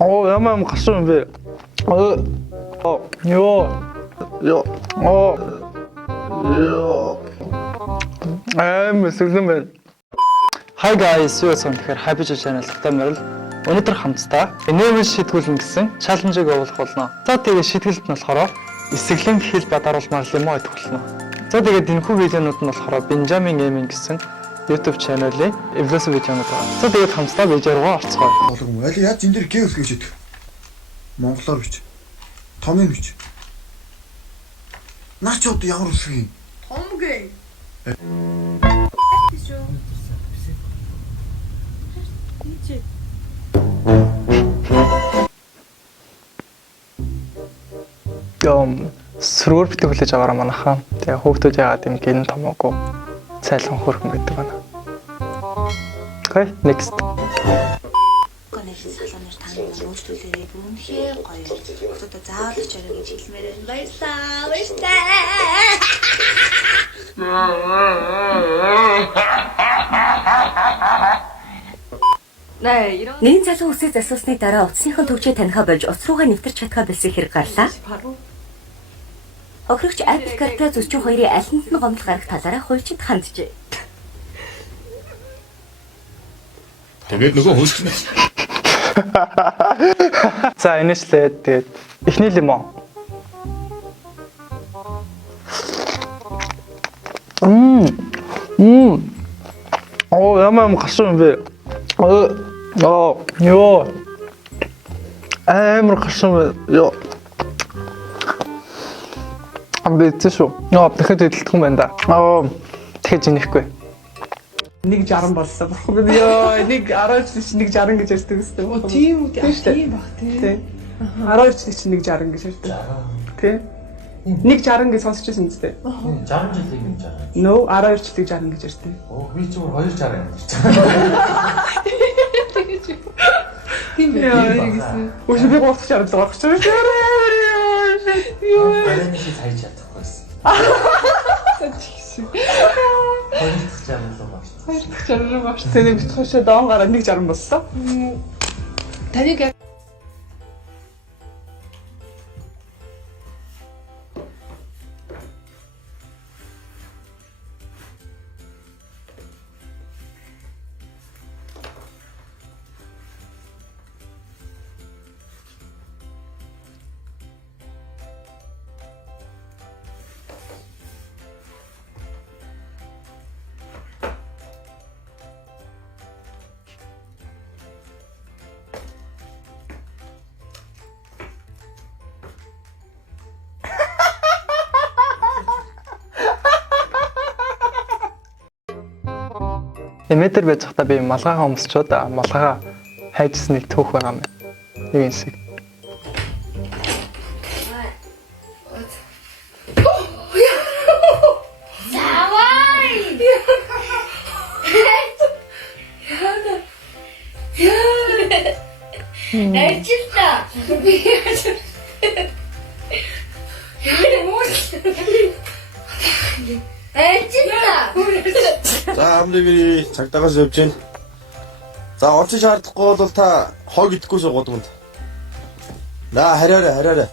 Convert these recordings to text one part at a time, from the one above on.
Ямар гарсан юм бэ? Мэсгэлэн байна. Hi guys, юу гэсэн тэгэхээр Happy Channel хатамрал өнөөдөр хамтдаа энэвэн шийдгүүлнэ гэсэн чаленжийг явуулах болно. За тэгээд шийдгэлт нь болохоор эсэглэн хэл бадаруулмаар лимо идэх болно. За тэгээд энэхүү видеонууд нь болохоор Benjamin Gaming гэсэн YouTube channel-ийн эвлэсэн видеонууд байна. За тэгээд хамтдаа видео руу орцгоё. Болгоом. Аль яаж энэ дэр гэвс гэж идэх. Монголоор бич. Томын бич. Наач одоо ямар үсэг юм? Том гэй. Сүргээр битгий хүлээж аваараа манайхаа. Тэгээ хүүхдүүд яагаад юм гин томоогүй цайлан хөрхөн гэдэг байна. Okay, next. Гонёс салоноор тань өөрчлөлөөрэй бүнхээр гоё. Хүүхдүүдэд заавал очоорой гэж хэлмээр байна. Баярлалаа. Нэгэн залуу үсээ засуусны дараа утасныхан төвчөө танихаа болж утас руугаа нэвтэрч чадхаа болсон хэрэг гарлаа. Охирогч Apple Card-а зүсчин хоёрын аль нь гомдол гарах талаараа хуульчид ханджээ. Тэгээд нөгөө хөлчнэ. За энэслээ тэгээд эхний лимон. Ямар гарсан юм бэ? Амар гарсан байна. Амбицшо. Дахиад хэлдэг юм байна да. Дахиад жинэхгүй. 160 болсон. Бурхан минь ёо 110 чинь 160 гэж ярьдаг гэсэн үү? Тийм үү? Тийм баг тий. 12 чинь 160 гэж ярьдаг. Тий. 160 гэж сонсчихсан үстэй. 60 жилийн 160. No 12 жилийн 60 гэж ярьдаг. Оо би ч 260 юм. Тийм ээ. Үгүй би гоцч чаддаг гоцч. Юу. Барайны шиг хайж чадахгүйсэн. Хоёрдох чанар руу багш. Хоёрдох чанар руу багш. Тэний битгошоо доон гараад 160 болсон. Таныг Эмэтэр байж захта би малгайгаа өмсчод малгайгаа хайжсан нэг түүх байгаа юм. Нэг инсэг. За амлигри цагтаагаас явж гин. За орчин шаардахгүй бол та хог идэхгүй шүү гудамд. На хараарай.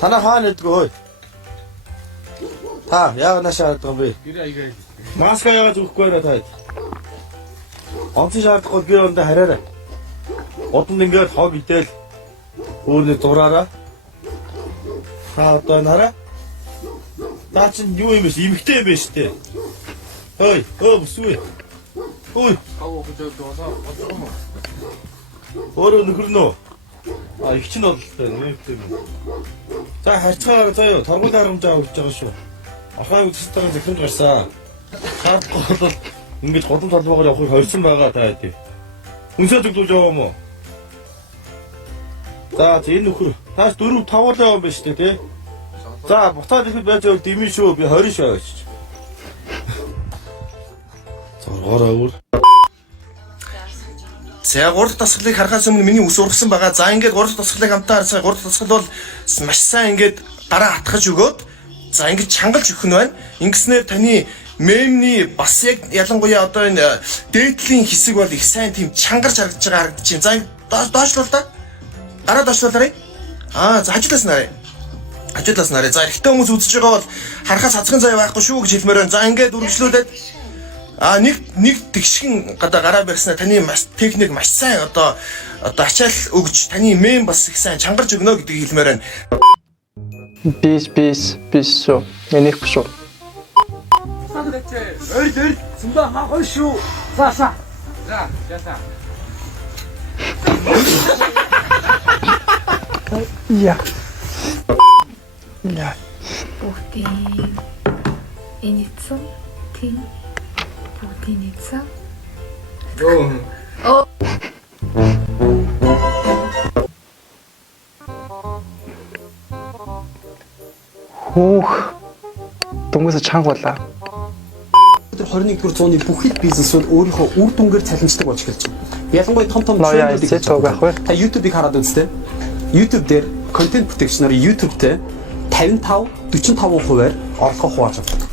Танаа хаана идэггүй хөөе. Та яагаад наашаа хаддаг юм бэ? Маска яагаад зүгхгүй байна та? Орчин шаардахгүй би ондоо хараарай. Гудамд ингээд хог идэл өөрнөө зураараа. Та одоо нараа. Та чинь юу юм бэ? Имэгтэй юм бэ штэ. Ой, бүсгүй. Ой. Өөрөө нөхөрнөө. Их ч нь болтой нэмэгтэй юм. За харьцаагаар заяа торгуулийн харамжаа өгч байгаа шүү. Ахаа үстэйгээ зөвхөн гарсан. Хаадгүй бол ингэж годом талбайгаар явахыг хорьсон байгаа та хэдий. Үнсээ зүгдүүлж яваа юм уу? За энэ нөхөр тааш 4 5 л юм байна шүү дээ тий. За буцаад ихэд байж байгаа дэмий шүү би 20 шаач. Зоргоороо. За гурд тасгалыг харахаас өмнө миний ус ургасан байгаа. За ингээд гурд тасгалыг хамтаа харцгаа. Гурд тасгал бол маш сайн ингээд гараа хатгаж өгөөд за ингэж чангалж өгөх нь байна. Ингэснээр таны мемний бас яг ялангуяа одоо энэ дээдлийн хэсэг бол их сайн тийм чангарч харагдаж байгаа харагдаж байна. За доошлол та. Гараа доошлуулаарай. За хажуулаас нарай. Хажуулаас нарай. За эрэгтэй хүмүүс үзэж байгаа бол харахаас хацган заяа байхгүй шүү гэж хэлмээр байна. За ингээд үргэлжлүүлээд нэг тэгшгэн гараа барьснаа таны маш техник маш сайн одоо ачаал өгж таны мем бас их сайн чангарч өгнө гэдгийг хэлмээр байна. Биш шүү. Энийг биш шүү. Ой, зумба махой шүү. За. Я. Бүгдийн эцэн тийм бүгдийн эцэн. Хүүх. Дүнгийн чанга болоо. 21-р зууны бүх хэд бизнесүүд өөрийнхөө үр дүнгээр цалинждаг болж эхэлж байна. Ялангуяа том Ноёа трендүүд эцэг байх вэ? Та YouTube-ыг хараад үзтээ. YouTube дээр контент бүтээгчнэр YouTube-тэй 55-45%-аар орлого хувааж авдаг.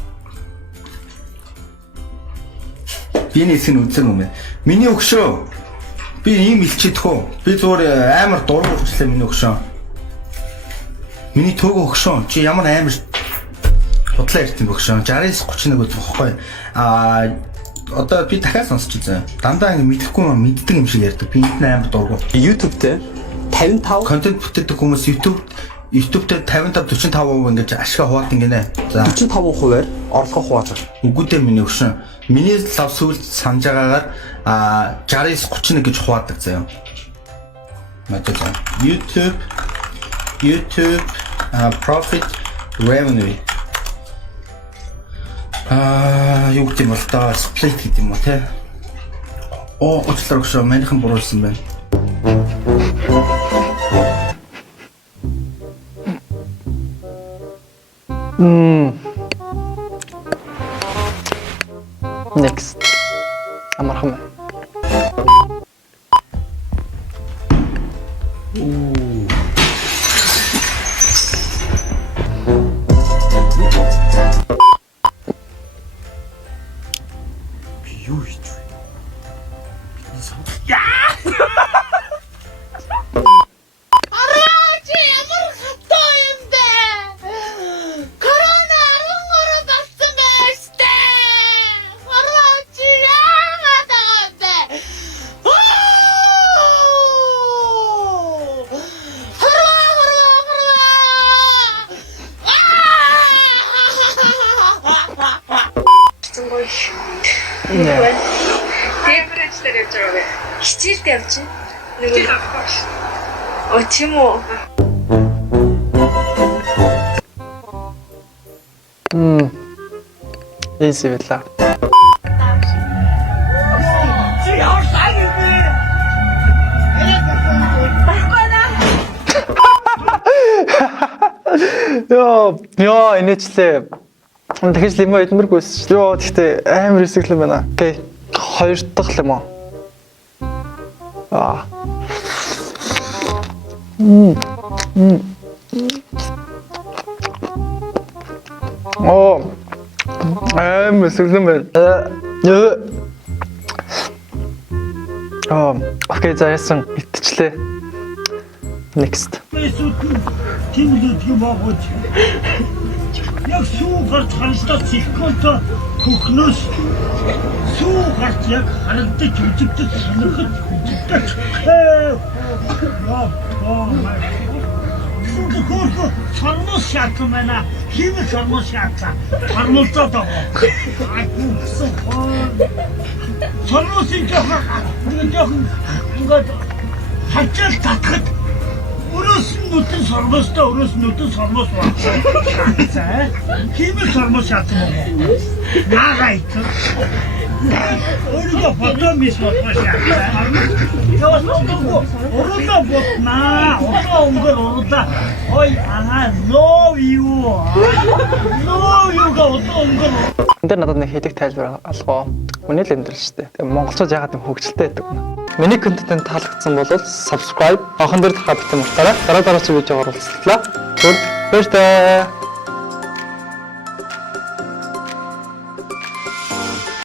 Би нэсэг нь үзэн юм. Миний өгшөө. Би ийм илчидэх үү? Би зүгээр амар дургуй хөшлөө миний өгшөө. Миний төөгөө өгшөө. Чи ямар амар худлаа ирсэн өгшөө. 60-31 үзэх байхгүй. Одоо би дахиад сонсч үзэн. Дандаа ингэ мэдэхгүй юм мэддэг юм шиг ярьдаг. Би энэ амар дургуй. YouTube-тэй 55 контент бүтээдэг хүмүүс YouTube-тэй 55-45% ингэж ашиг хуваалт ингэнэ. За 45%-аар орлого хувааж авдаг. Үгүйдээ миний өгшөө. Миний лав сүлд санаж байгаагаар 60-31 гэж хуваадаг заяа. Мэдээж. YouTube profit revenue. Юу гэдэг юм бол та split гэдэг юм уу те? Очлог шүү манайхан буруулсан байна. Next. Амархан. Юу хийж вэ? Температураар явж байгаа вэ? Хичээлд явж байна. Нэг авах. Оо тийм үү? Easy вела. Чи ямар сайн юм бэ? Ёо, энэчлээ. Дахиж лимо идмэргүйс шүү. Ёо, гэхдээ амар эсэглэн байна. Окей. Хоёр дахь лимо. Амар эсэглэн байна. Окей, за яасан итчлээ. Next. Тийм л үгүй багч. Яг сүү гарч ханалтаа секундаа хөхнөөс сүү гарч яг харагдаж үзэгдэж сонирхож үзэгдэж. Сүү сормос шатсан байна. Химик сормос шатсан. Сормолцоод байгаа. Сормос жоохон ингээд хачаал татхад өрөөс нь нүдэн сормостой өрөөс нүдэн сормос байна. За химик сормос шатсан байна. Наагаа ицэн. Өөрөөр фото мис шатсан. Яваас өрөөлөө ботнаа. Отоо өнгөр уралаа. Ой no you. No you га отоо өнгөр. Энд надад нэг хэдэг тайлбар алгоо. Үний л амьдрал шүү дээ. Тэгээ монголчууд ягаад юм хөвгчлээ гэдэг нь. Миний контент таалагдсан бол subscribe, ахын дээр тарах битэн мартаарай. Дараа дараагийн видеог оруулцлаа. Түр баярлалаа.